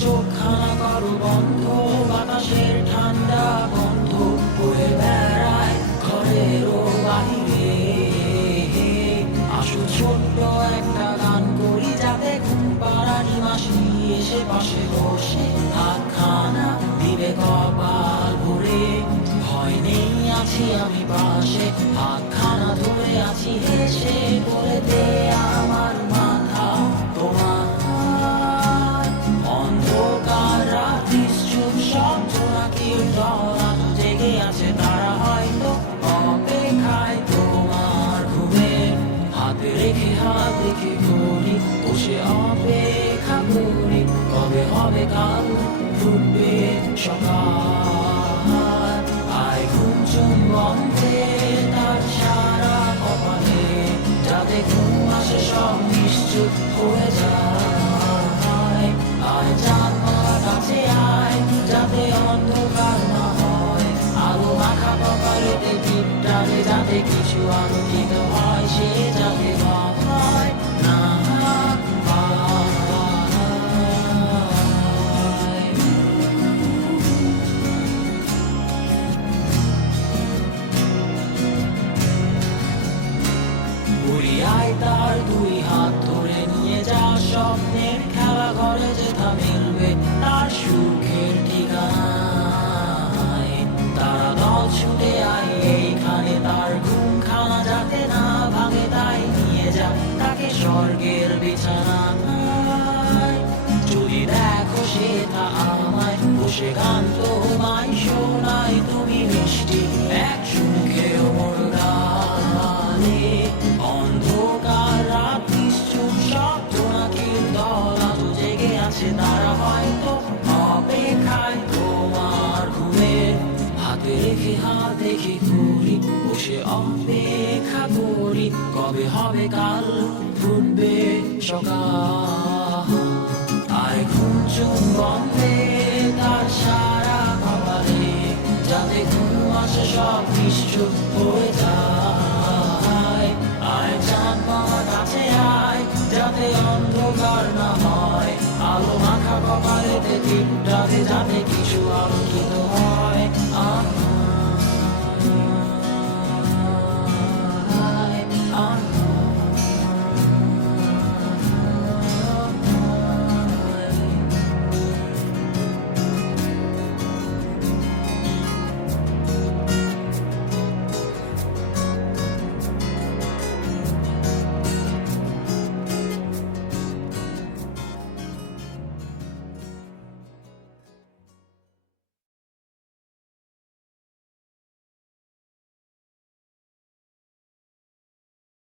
চোখখানা করো বন্ধ, বাতাসের ঠান্ডা গন্ধ বয়ে বেড়ায় ঘরেরও বাহিরে। আসো ছোট্ট একটা গান করি, যাতে ঘুম পাড়ানি মাসি এসে পাশে বসে হাতখানা দিবে কপাল ভরে। ভয় নেই, আছি আমি পাশে, হাতখানা ধরে আছি হেসে, বলে দে আমার মাথা তোমার। অন্ধকার রাত নিশ্চুপ শব্দ নাকির দল আজ জেগে আছে, তারা হয়তো অপেক্ষায় তোমার ঘুমে। হাতে রেখে হাত রেখে করি, বসে অপেক্ষা করি, কবে হবে কাল ফুটবে সকাল। আয় ঘুম চুম বন্ধে তার সারা কপালে, যাতে ঘুম আসে সব নিশ্চুপ হয়ে যায়। আয় চাঁদ মামার কাছে আয়, যাতে অন্ধকার না হয়, আলো মাখা কপালেতে টিপটারে, যাতে কিছু আলোকিত হয়, সে যাতে ভয় না পায়। বুড়ি আয় তার দুই হাত ধরে নিয়ে যা, স্বপ্নের খেলা ঘরে যেথা মিলবে তার সুখের ঠিকানায়। তারা দল ছুটে আয় এইখানে, তার ঘুমখানা যাতে না ভাঙে, তাই নিয়ে যা তাকে স্বর্গের বিছানায়। যদি দেখো সে তা আমায় বসে গান তোমায় শোনায়, তুমি মিষ্টি এক সুখেও মোর গানে। অন্ধকার রাত নিশ্চুপ শব্দ নাকির দল আজ জেগে আছে, তারা হয়তো অপেক্ষায় তোমার ঘুমে। হাতে রেখে হাত রেখে করি, বসে অপেক্ষা করি, কবে হবে কাল ফুটবে সকাল। আয় ঘুম চুম বন্ধে তার সারা কপালে, যাতে ঘুম আসে সব নিশ্চুপ হয়ে যায়। আয় চাঁদ মামার কাছে আয়, যাতে অন্ধকার না হয়, আলো মাখা কপালেতে টিপটাতে, যাতে কিছু আলোকিত হয়।